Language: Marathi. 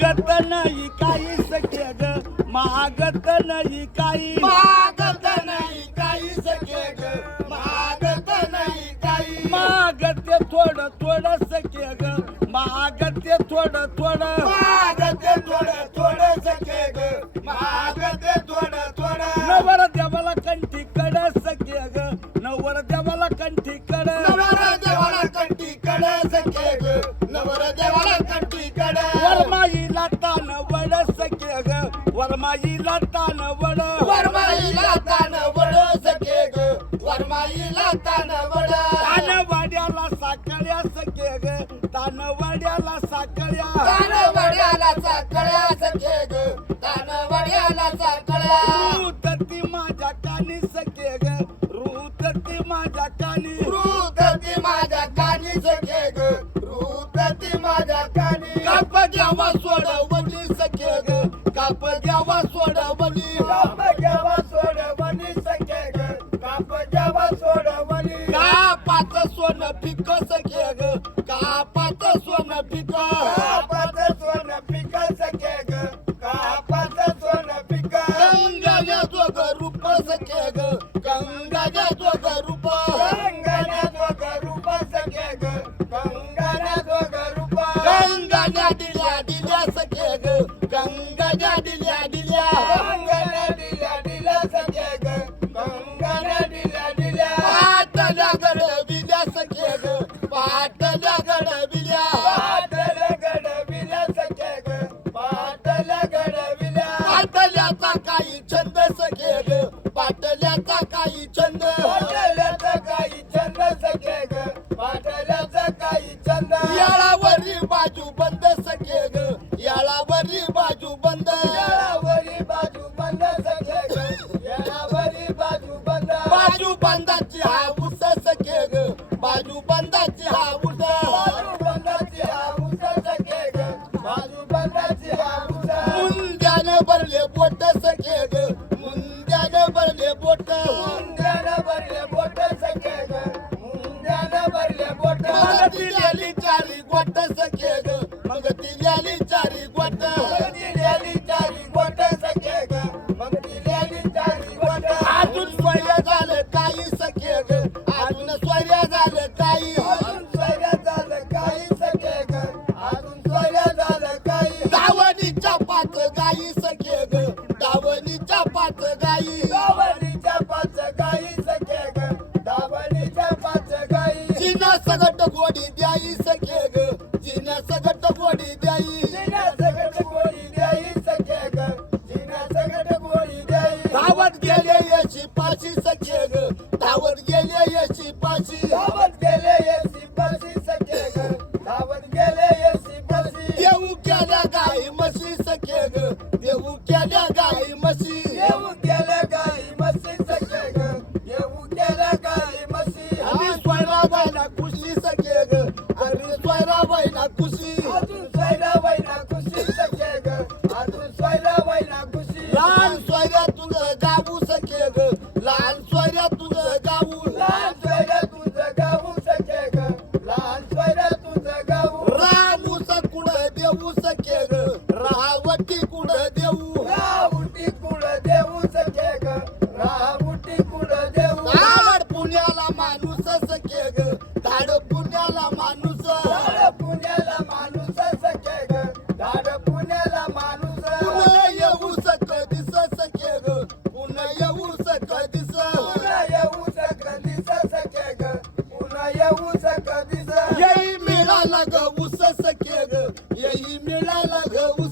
मागत नाही काही सखे ग मागत नाही काही मागत नाही काही सखे ग मागत नाही काही मागते थोडं थोडं सखे ग मागते थोडं थोडं मागते थोडं थोडं सखे ग मागते थोडं थोडं नवर देवाला कंठी कड सखे ग नवर देवाला कंठी कड नवर देवाला कंठी कड सखे ग नवर देवाला कंठी कड वरमाईला तान वड सखे ग वरमाईला तान वड वरमाईला तान वड सखे ग वरमाईला तान वड तानवाड्याला साखळ्या सखे ग तानवाड्याला साखळ्या तानवड्याला साखळ्या सखे ग तानवड्याला साखळ्या रुतती माझ्या कानी सखे ग रुतती माझ्या कानी रुतती माझ्या कानी सखे ग रुतती माझ्या कानी काप घ्यावा सोडवली सखे ग काप घ्यावा सोडवली काप घ्यावा सोडवणी सखे ग काप घ्यावा सोडवणी कापाचं सोनं पिक सखे ग कापाचं सोनं पिक कापाचं सोनं पिक सखे ग कापाचं सोनं पिक गंगाच्या जोग रूप सखे ग गंगाच्या जोग रूप गंगाना जोग रूप सखे ग गंगाना जोग रूप गंगाच्या दिल्या दिल्या सखे ग गंगाच्या दिल्या दिल्या गंगाना दिल्या दिल्या सखे ग गंगाना दिल्या दिल्या पाटल्या गडविल्या सखे ग पाटल्या गडविल्या पाटल्या गडविल्या सखे ग पाटल्या गडविल्या पाटल्याचा काही छंद सखे ग पाटल्याचा काही छंद पाटल्याचा काही छंद सखे ग पाटल्याचा काही छंद याळावरी बाजू बंद सखे ग याळावरी बाजू बंद येळावरी बाजू बंद सखे ग येळावरी बाजू बंद बाजू बंदाची हाऊस सखे ग बाजू बंदाची हाऊस बाजू बंदाची हाऊस सखे ग बाजू बंदाची हाऊस मुंड्याने भरले बोट सखे ग मुंड्याने भरले बोट मुंड्यानं भरले बोट सखे ग मुंड्यानं भरले बोट मग दिलेली चारी गोट सखे ग मग दिलेली चारी गोट मग दिलेली चारी गोट सखे ग मग दिलेली चारी गोट अजून स्वैर्य झालं काही सखे ग अजून स्वैर्य झालं काही अजून स्वैर्य झालं काही सखे ग अजून स्वैर्य झालं काही दावणीच्या पाच गाई सखे ग दावणीच्या पाच गाई दावणीच्या पाच गाई सखे ग दावणीच्या पाच गाई जिना सगट गोडी द्याई सखे ग जिना सगट गोडी द्याई जिना सगट गोडी द्याई सखे ग जिना सगट गोडी द्याई धावत गेले यशी पाशी सखे ग धावत गेले यशी पाशी धावत गेले येसी पाशी सखे ग धावत गेले येसी पाशी देऊ केल्या गाई म्हशी सखे ग देऊ केल्या गाई म्हशी येऊ गेले गाई म्हशी सखे ग येऊ गेले गाई म्हशी आणि स्वैराबाईला खुशी सखे ग आणि स्वैराबाईला खुशी अजून स्वैरा वैना खुशी सखे ग अजून स्वैरा वैना खुशी लहान स्वैरा तुझं गाऊ सखे ग लहान स्वैरा तुझं गाऊ लहान स्वैरा तुझं गाऊ सखे ग लहान स्वैरा तुझं गाऊ रामूस कुड देऊ सखे ग रावटी कुड देऊ राहुटी कुड देऊ सखे ग राहुटी कुड देऊ धाड पुण्याला माणूस सखे ग धाड पुण्याला माणूस धाड पुण्याला माणूस सखे ग धाड पुण्याला माणूस पुन्हा येऊ सख दिस सखे ग पुन्हा येऊ सख दिस पुन्हा येऊ सख दिस सखे ग पुन्हा येऊ सख दिस येई मिळाला ग उस सखे ग येई मिळाला ग उस